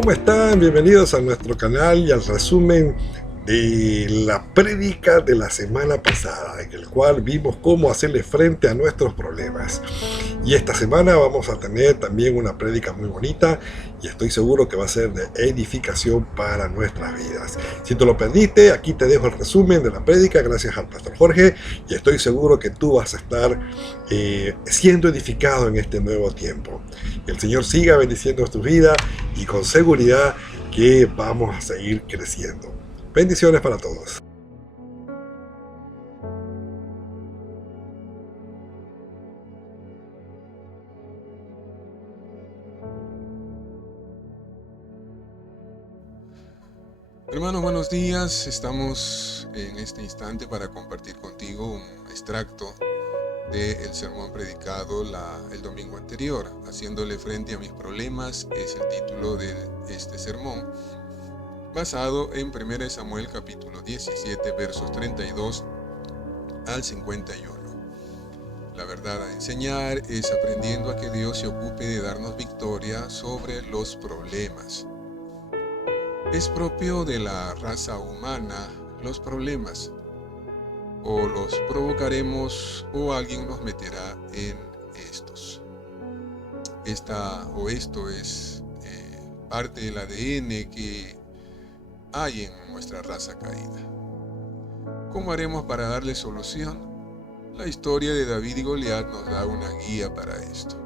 ¿Cómo están? Bienvenidos a nuestro canal y al resumen de la prédica de la semana pasada, en el cual vimos cómo hacerle frente a nuestros problemas. Y esta semana vamos a tener también una prédica muy bonita y estoy seguro que va a ser de edificación para nuestras vidas. Si te lo perdiste, aquí te dejo el resumen de la prédica gracias al Pastor Jorge y estoy seguro que tú vas a estar siendo edificado en este nuevo tiempo. Que el Señor siga bendiciendo tu vida y con seguridad que vamos a seguir creciendo. Bendiciones para todos. Hermanos, buenos días. Estamos en este instante para compartir contigo un extracto del sermón predicado el domingo anterior. Haciéndole frente a mis problemas es el título de este sermón, basado en 1 Samuel capítulo 17 versos 32 al 51. La verdad a enseñar es aprendiendo a que Dios se ocupe de darnos victoria sobre los problemas. Es propio de la raza humana los problemas. O los provocaremos o alguien nos meterá en estos. Esto es parte del ADN que hay en nuestra raza caída. ¿Cómo haremos para darle solución? La historia de David y Goliat nos da una guía para esto.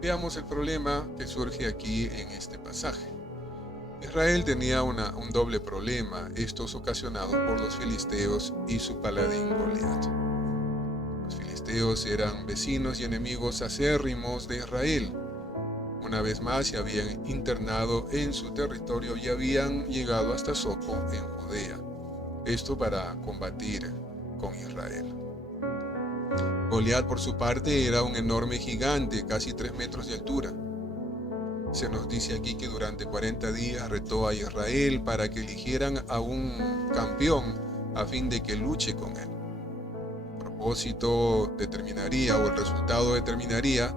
Veamos el problema que surge aquí en este pasaje. Israel tenía un doble problema, estos ocasionados por los filisteos y su paladín Goliat. Los filisteos eran vecinos y enemigos acérrimos de Israel. Una vez más se habían internado en su territorio y habían llegado hasta Soco en Judea. Esto para combatir con Israel. Goliat, por su parte, era un enorme gigante, casi 3 metros de altura. Se nos dice aquí que durante 40 días retó a Israel para que eligieran a un campeón a fin de que luche con él. El propósito determinaría, o el resultado determinaría,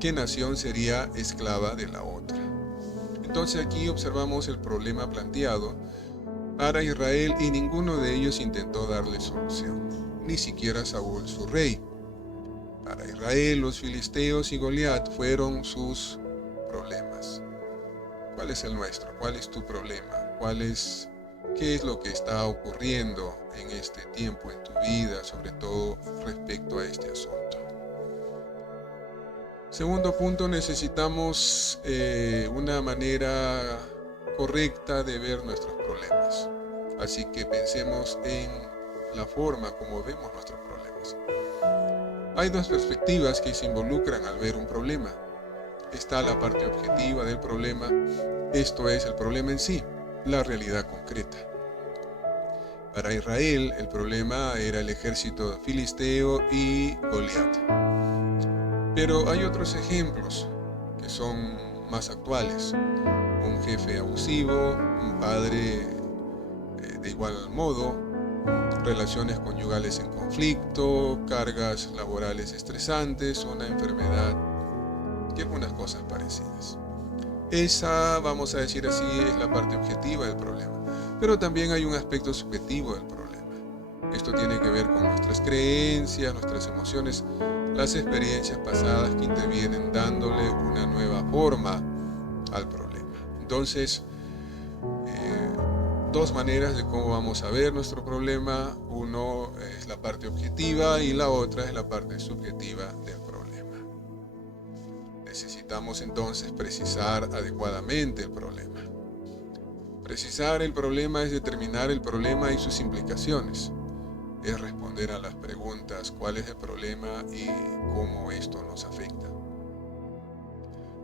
qué nación sería esclava de la otra. Entonces aquí observamos el problema planteado para Israel y ninguno de ellos intentó darle solución, ni siquiera Saúl, su rey. Para Israel, los filisteos y Goliat fueron sus problemas. ¿Cuál es el nuestro? ¿Cuál es tu problema? ¿Qué es lo que está ocurriendo en este tiempo en tu vida, sobre todo respecto a este asunto? Segundo punto, necesitamos una manera correcta de ver nuestros problemas. Así que pensemos en la forma como vemos nuestros problemas. Hay dos perspectivas que se involucran al ver un problema. Está la parte objetiva del problema, esto es el problema en sí, la realidad concreta. Para Israel, el problema era el ejército filisteo y Goliat. Pero hay otros ejemplos que son más actuales. Un jefe abusivo, un padre de igual modo, relaciones conyugales en conflicto, cargas laborales estresantes, una enfermedad y algunas cosas parecidas. Esa, vamos a decir así, es la parte objetiva del problema. Pero también hay un aspecto subjetivo del problema. Esto tiene que ver con nuestras creencias, nuestras emociones, las experiencias pasadas que intervienen dándole una nueva forma al problema. Entonces, dos maneras de cómo vamos a ver nuestro problema. Uno es la parte objetiva y la otra es la parte subjetiva del problema. Necesitamos entonces precisar adecuadamente el problema. Precisar el problema es determinar el problema y sus implicaciones. Es responder a las preguntas cuál es el problema y cómo esto nos afecta.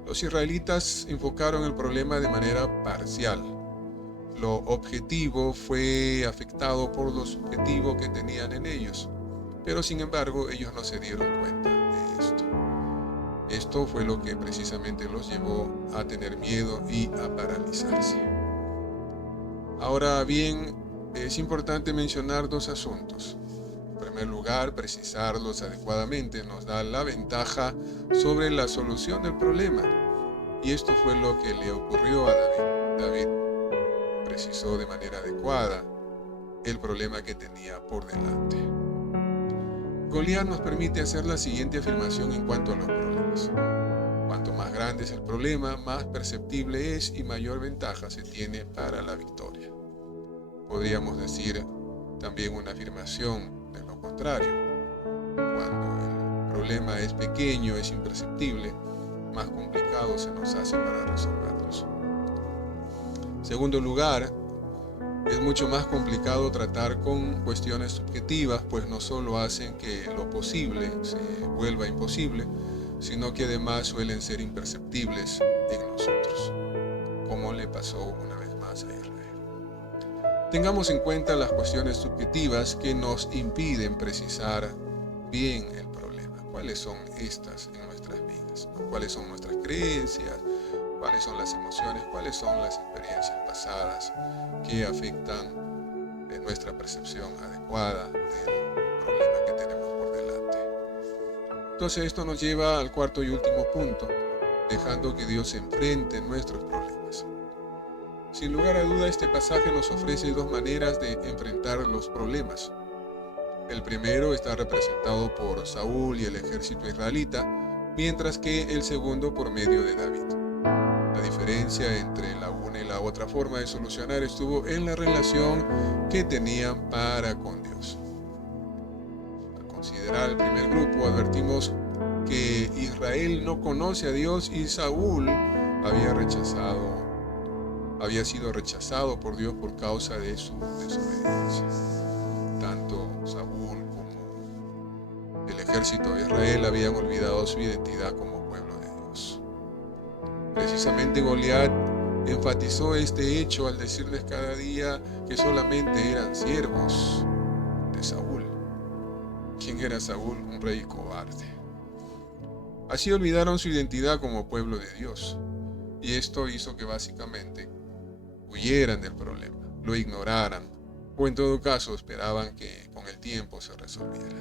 Los israelitas enfocaron el problema de manera parcial. Lo objetivo fue afectado por lo subjetivo que tenían en ellos, pero sin embargo ellos no se dieron cuenta de esto. Esto fue lo que precisamente los llevó a tener miedo y a paralizarse. Ahora bien, es importante mencionar dos asuntos. En primer lugar, precisarlos adecuadamente nos da la ventaja sobre la solución del problema. Y esto fue lo que le ocurrió a David. David precisó de manera adecuada el problema que tenía por delante. Goliat nos permite hacer la siguiente afirmación en cuanto a los problemas. Cuanto más grande es el problema, más perceptible es y mayor ventaja se tiene para la victoria. Podríamos decir también una afirmación de lo contrario. Cuando el problema es pequeño, es imperceptible, más complicado se nos hace para resolverlos. En segundo lugar, es mucho más complicado tratar con cuestiones subjetivas, pues no solo hacen que lo posible se vuelva imposible, sino que además suelen ser imperceptibles en nosotros, como le pasó una vez más a Israel. Tengamos en cuenta las cuestiones subjetivas que nos impiden precisar bien el problema. ¿Cuáles son estas en nuestras vidas? ¿Cuáles son nuestras creencias? ¿Cuáles son las emociones? ¿Cuáles son las experiencias pasadas que afectan nuestra percepción adecuada del problema que tenemos por delante? Entonces esto nos lleva al cuarto y último punto, dejando que Dios enfrente nuestros problemas. Sin lugar a duda, este pasaje nos ofrece dos maneras de enfrentar los problemas. El primero está representado por Saúl y el ejército israelita, mientras que el segundo por medio de David. La diferencia entre la una y la otra forma de solucionar estuvo en la relación que tenían para con Dios. Al considerar el primer grupo, advertimos que Israel no conoce a Dios y Saúl había sido rechazado por Dios por causa de su desobediencia. Tanto Saúl como el ejército de Israel habían olvidado su identidad como pueblo de Dios. Precisamente Goliat enfatizó este hecho al decirles cada día que solamente eran siervos de Saúl. ¿Quién era Saúl? Un rey cobarde. Así olvidaron su identidad como pueblo de Dios, y esto hizo que básicamente huyeran del problema, lo ignoraran, o en todo caso esperaban que con el tiempo se resolviera.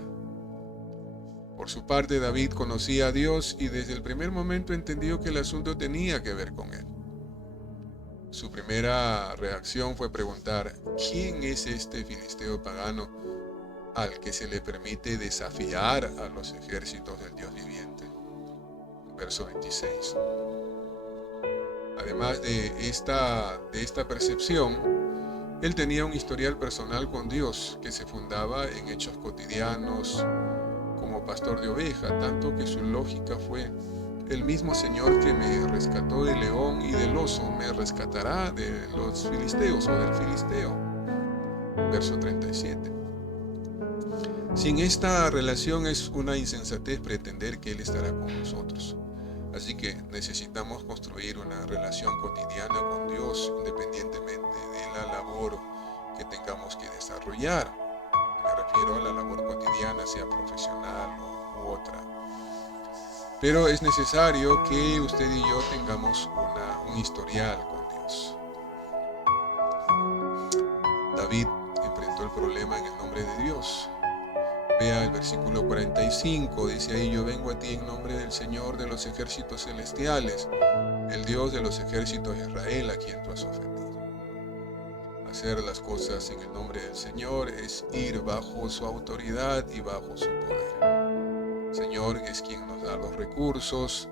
Por su parte, David conocía a Dios y desde el primer momento entendió que el asunto tenía que ver con él. Su primera reacción fue preguntar: ¿quién es este filisteo pagano al que se le permite desafiar a los ejércitos del Dios viviente? Verso 26. Además de esta percepción, él tenía un historial personal con Dios que se fundaba en hechos cotidianos como pastor de oveja, tanto que su lógica fue: el mismo Señor que me rescató del león y del oso me rescatará de los filisteos o del filisteo. Verso 37. Sin esta relación es una insensatez pretender que Él estará con nosotros. Así que necesitamos construir una relación cotidiana con Dios, independientemente de la labor que tengamos que desarrollar. Me refiero a la labor cotidiana, sea profesional u otra. Pero es necesario que usted y yo tengamos un historial con Dios. David enfrentó el problema en el nombre de Dios. Vea el versículo 45, dice ahí: yo vengo a ti en nombre del Señor de los ejércitos celestiales, el Dios de los ejércitos de Israel, a quien tú has ofendido. Hacer las cosas en el nombre del Señor es ir bajo su autoridad y bajo su poder. El Señor es quien nos da los recursos,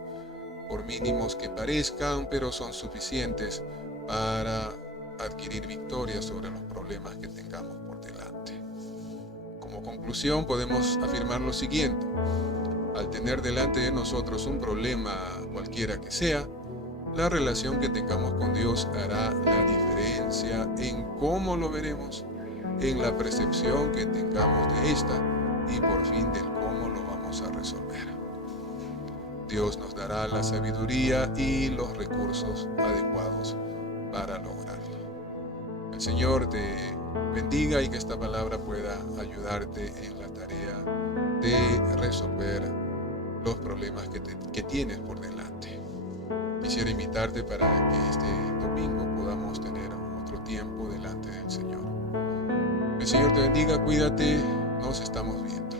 por mínimos que parezcan, pero son suficientes para adquirir victoria sobre los problemas que tengamos por delante. Como conclusión, podemos afirmar lo siguiente: al tener delante de nosotros un problema cualquiera que sea, la relación que tengamos con Dios hará la diferencia en cómo lo veremos, en la percepción que tengamos de esta y por fin del cómo lo vamos a resolver. Dios nos dará la sabiduría y los recursos adecuados para lograrlo. El Señor te bendiga y que esta palabra pueda ayudarte en la tarea de resolver los problemas que tienes por delante. Quisiera invitarte para que este domingo podamos tener otro tiempo delante del Señor. El Señor te bendiga, cuídate, nos estamos viendo.